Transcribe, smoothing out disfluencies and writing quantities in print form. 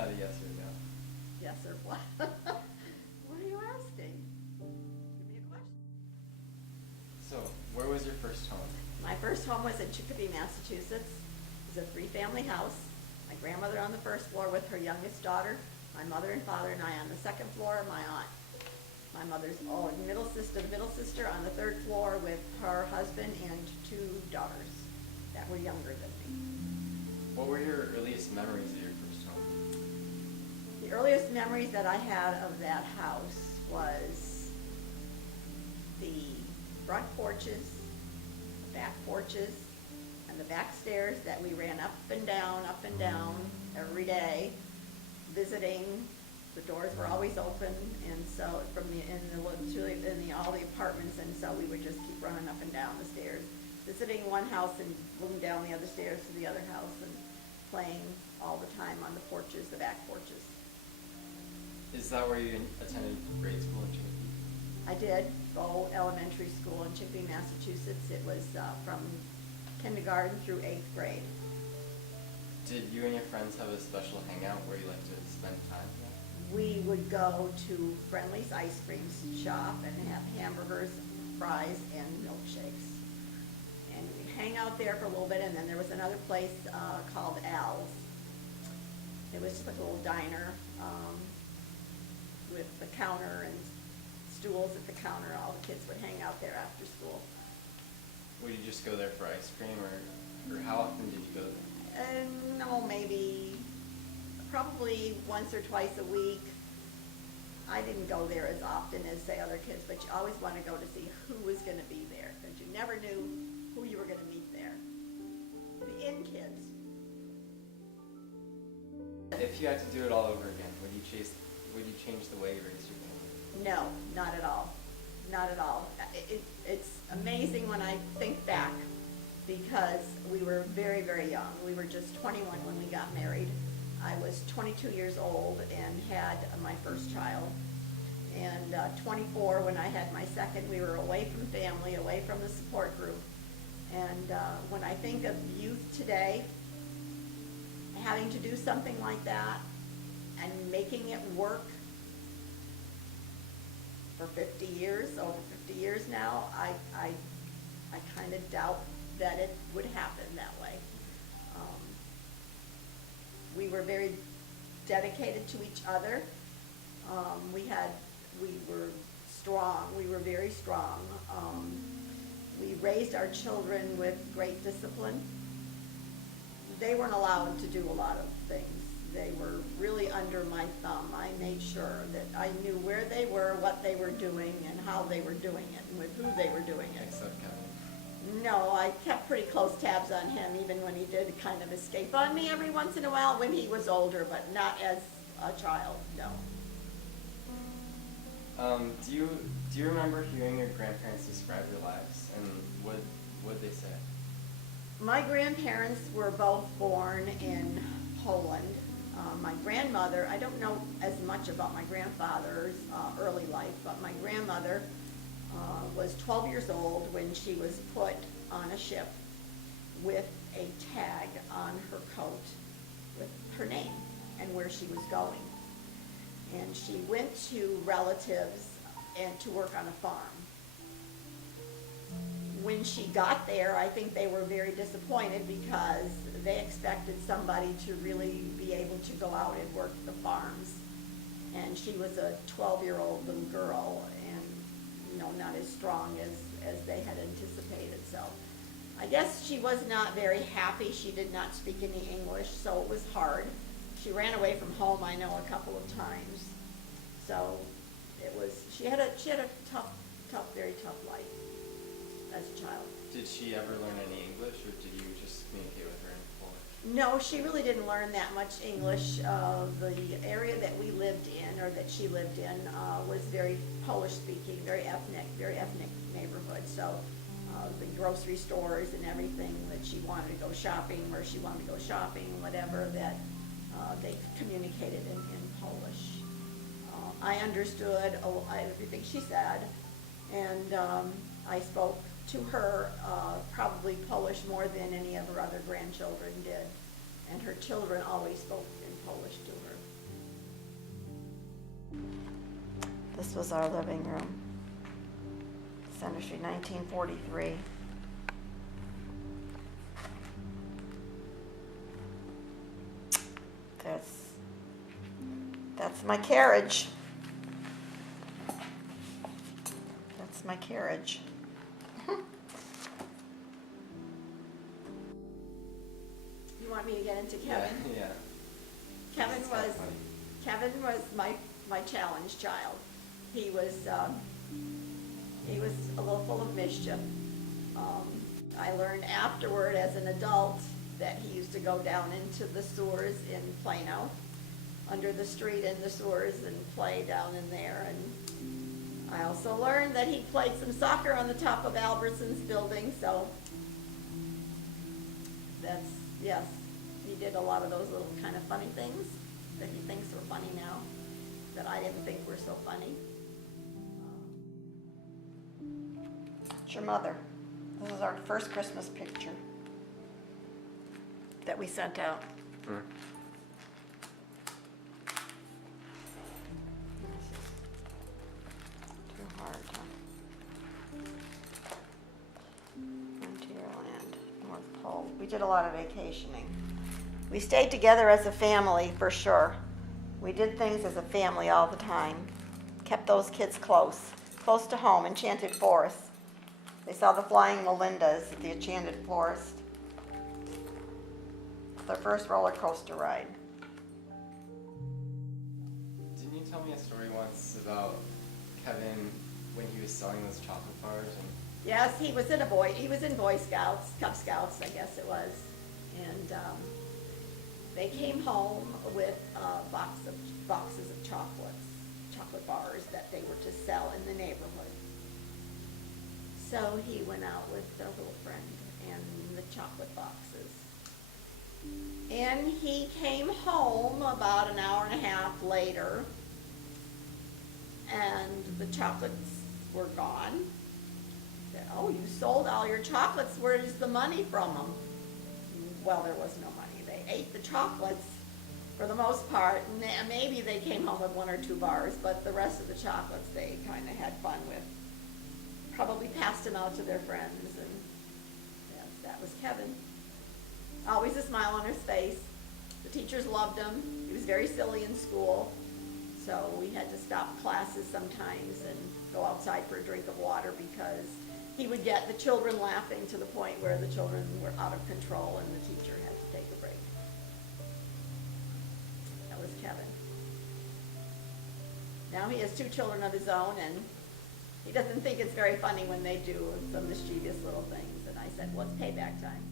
Not a yes or no. Yes or what? What are you asking? Give me a question. So, where was your first home? My first home was in Chicopee, Massachusetts. It was a three-family house. My grandmother on the first floor with her youngest daughter, my mother and father and I on the second floor, my aunt. My mother's middle sister on the third floor with her husband and two daughters that were younger than me. What were your earliest memories of your first home? The earliest memories that I had of that house was the front porches, the back porches, and the back stairs that we ran up and down every day, visiting. The doors were always open, and so in all the apartments, and so we would just keep running up and down the stairs, visiting one house and moving down the other stairs to the other house, and playing all the time on the porches, the back porches. Is that where you attended grade school in Chicopee? I did go elementary school in Chicopee, Massachusetts. It was from kindergarten through 8th grade. Did you and your friends have a special hangout where you like to spend time? We would go to Friendly's ice cream shop and have hamburgers, fries, and milkshakes. And we'd hang out there for a little bit, and then there was another place called Al's. It was just like a little diner with the counter and stools at the counter. All the kids would hang out there after school. Would you just go there for ice cream, or how often did you go there? No, probably once or twice a week. I didn't go there as often as, say, other kids, but you always want to go to see who was going to be there, because you never knew who you were going to meet there. The in kids. If you had to do it all over again, would you change the way you raised your family? No, not at all. Not at all. It's amazing when I think back, because we were very, very young. We were just 21 when we got married. I was 22 years old and had my first child. And 24 when I had my second. We were away from family, away from the support group. And when I think of youth today, having to do something like that and making it work for 50 years, over 50 years now, I kind of doubt that it would happen that way. We were very dedicated to each other. We were strong. We were very strong. We raised our children with great discipline. They weren't allowed to do a lot of things. They were really under my thumb. I made sure that I knew where they were, what they were doing, and how they were doing it, and with who they were doing it. Except Kevin. No, I kept pretty close tabs on him, even when he did kind of escape on me every once in a while when he was older, but not as a child, no. Do you remember hearing your grandparents describe their lives, and what they say? My grandparents were both born in Poland. My grandmother, I don't know as much about my grandfather's early life, but my grandmother was 12 years old when she was put on a ship with a tag on her coat with her name and where she was going. And she went to relatives and to work on a farm. When she got there, I think they were very disappointed, because they expected somebody to really be able to go out and work the farms. And she was a 12-year-old little girl, and not as strong as they had anticipated. So I guess she was not very happy. She did not speak any English, so it was hard. She ran away from home, I know, a couple of times. So she had a tough, very tough life as a child. Did she ever learn any English, or did you just communicate with her in Polish? No, she really didn't learn that much English. The area that we lived in, or that she lived in, was very Polish-speaking, very ethnic neighborhood. So the grocery stores and everything that she wanted to go shopping, where she wanted to go shopping, whatever, that they communicated in Polish. I understood everything she said, and I spoke to her probably Polish more than any of her other grandchildren did, and her children always spoke in Polish to her. This was our living room. Center Street, 1943. That's my carriage. That's my carriage. You want me to get into Kevin? Yeah. Kevin It's kinda was funny. Kevin was my challenge child. He was a little full of mischief. I learned afterward as an adult that he used to go down into the sewers in Plano, under the street in the sewers, and play down in there. And I also learned that he played some soccer on the top of Albertson's building, so yes, he did a lot of those little kind of funny things that he thinks were funny now, that I didn't think were so funny. It's your mother. This is our first Christmas picture that we sent out. Mm. Too hard, huh? Frontierland, North Pole. We did a lot of vacationing. We stayed together as a family, for sure. We did things as a family all the time. Kept those kids close to home, Enchanted Forest. They saw the Flying Melindas at the Enchanted Forest. Their first roller coaster ride. Didn't you tell me a story once about Kevin when he was selling those chocolate bars? And Yes, he was in Boy Scouts, Cub Scouts, I guess it was. And they came home with boxes of chocolate bars that they were to sell in the neighborhood. So he went out with their little friend and the chocolate boxes. And he came home about an hour and a half later, and the chocolates were gone. He said, "Oh, you sold all your chocolates. Where's the money from them?" Well, there was no money. They ate the chocolates for the most part. Maybe they came home with 1 or 2 bars, but the rest of the chocolates they kind of had fun with. Probably passed them out to their friends, and yes, that was Kevin. Always a smile on his face. The teachers loved him. He was very silly in school, so we had to stop classes sometimes and go outside for a drink of water because he would get the children laughing to the point where the children were out of control and the teacher had to take a break. That was Kevin. Now he has 2 children of his own, and he doesn't think it's very funny when they do some mischievous little things. And I said, well, it's payback time.